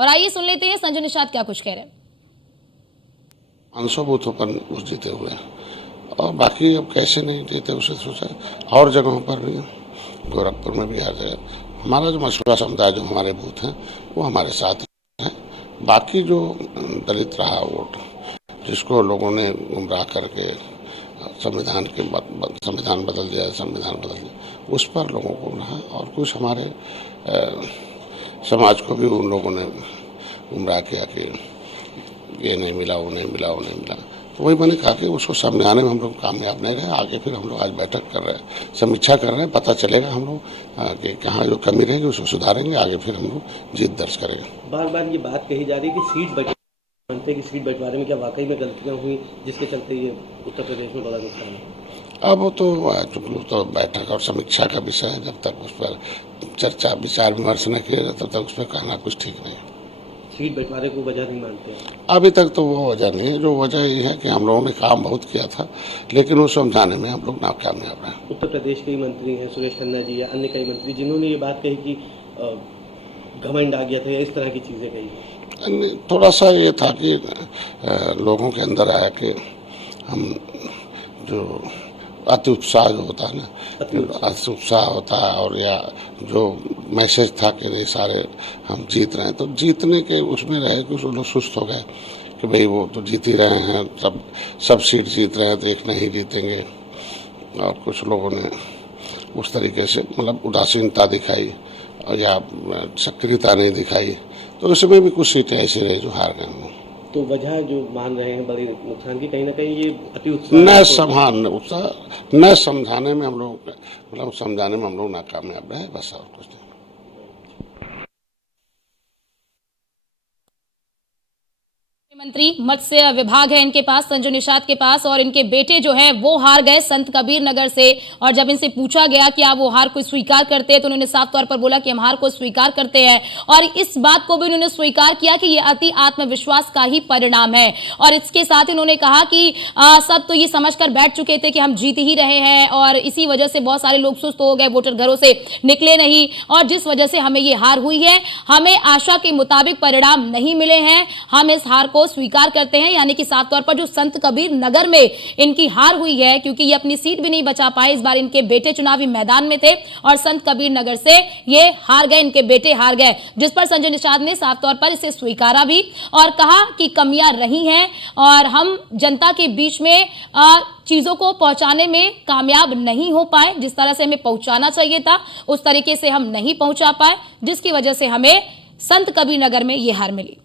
और आइए सुन लेते हैं संजय निषाद क्या कुछ कह रहे हैं। 500 बूथों पर उस जीते हुए हैं और बाकी अब कैसे नहीं जीते उसे सोचा और जगहों पर भी गोरखपुर में भी आ जाए। हमारा जो मशहूरा समुदाय जो हमारे बूथ हैं वो हमारे साथ है। बाकी जो दलित रहा वोट जिसको लोगों ने गुमराह करके संविधान बदल दिया उस पर लोगों को रहा और कुछ हमारे समाज को भी उन लोगों ने गुमराह किया कि ये नहीं मिला वो नहीं मिला। तो वही मैंने कहा कि उसको समझाने में हम लोग कामयाब नहीं रहे। आगे फिर हम लोग आज बैठक कर रहे हैं, समीक्षा कर रहे हैं, पता चलेगा हम लोग कि कहाँ जो कमी रहेगी उसको सुधारेंगे। आगे फिर हम लोग जीत दर्ज करेंगे। बार बार ये बात कही जा रही है कि सीट बंटवारे में क्या वाकई में गलतियां हुई जिसके चलते ये उत्तर प्रदेश में बड़ा नुकसान है। अब तो बैठक और समीक्षा का विषय है। जब तक उस पर चर्चा विचार विमर्श न किया जाए तब तक उस पर कहना कुछ ठीक नहीं है। सीट बंटवारे को वजह नहीं मानते हैं? अभी तक तो वो वजह नहीं है। जो वजह ये है कि हम लोगों ने काम बहुत किया था लेकिन वो समझाने में हम लोग नाकामयाब रहे। उत्तर प्रदेश के ही मंत्री हैं सुरेश खन्ना जी या अन्य कई मंत्री जिन्होंने ये बात कही कि घमंड आ गया था या इस तरह की चीज़ें कही। थोड़ा सा ये था कि लोगों के अंदर आया कि हम जो अति उत्साह जो होता है ना, अति उत्साह होता है और या जो मैसेज था कि ये सारे हम जीत रहे हैं तो जीतने के उसमें रहे कुछ लोग सुस्त हो गए कि भाई वो तो जीत ही रहे हैं, सब सीट जीत रहे हैं तो एक नहीं जीतेंगे। और कुछ लोगों ने उस तरीके से मतलब उदासीनता दिखाई या सक्रियता नहीं दिखाई तो उसमें भी कुछ सीटें ऐसी रही जो हार गए हम। तो वजह जो मान रहे हैं बड़ी नुकसान की कहीं ना कहीं ये अति उत्साह न समझाने में हम लोग मतलब समझाने में हम लोग नाकामयाब रहे, बस और कुछ नहीं। मंत्री मत्स्य विभाग है इनके पास, संजय निषाद के पास, और इनके बेटे जो हैं वो हार गए संत कबीर नगर से। और जब इनसे पूछा गया कि आप वो हार को स्वीकार करते हैं तो उन्होंने साफ तौर पर बोला कि हम हार को स्वीकार करते हैं और इस बात को भी उन्होंने स्वीकार किया कि ये अति आत्मविश्वास का ही परिणाम है। और इसके साथ ही उन्होंने कहा कि सब तो ये समझकर बैठ चुके थे कि हम जीत ही रहे हैं और इसी वजह से बहुत सारे लोग सुस्त हो गए, वोटर घरों से निकले नहीं और जिस वजह से हमें ये हार हुई है, हमें आशा के मुताबिक परिणाम नहीं मिले हैं, हम इस हार को स्वीकार करते हैं। यानी कि साफ तौर पर जो संत कबीर नगर में इनकी हार हुई है क्योंकि ये अपनी सीट भी नहीं बचा पाए, इस बार इनके बेटे चुनावी मैदान में थे और संत कबीर नगर से ये हार गए, इनके बेटे हार गए, जिस पर संजय निषाद ने साफ तौर पर इसे स्वीकारा भी और कहा कि कमियां रही हैं और हम जनता के बीच में चीजों को पहुंचाने में कामयाब नहीं हो पाए। जिस तरह से हमें पहुंचाना चाहिए था उस तरीके से हम नहीं पहुंचा पाए, जिसकी वजह से हमें संत कबीर नगर में ये हार मिली।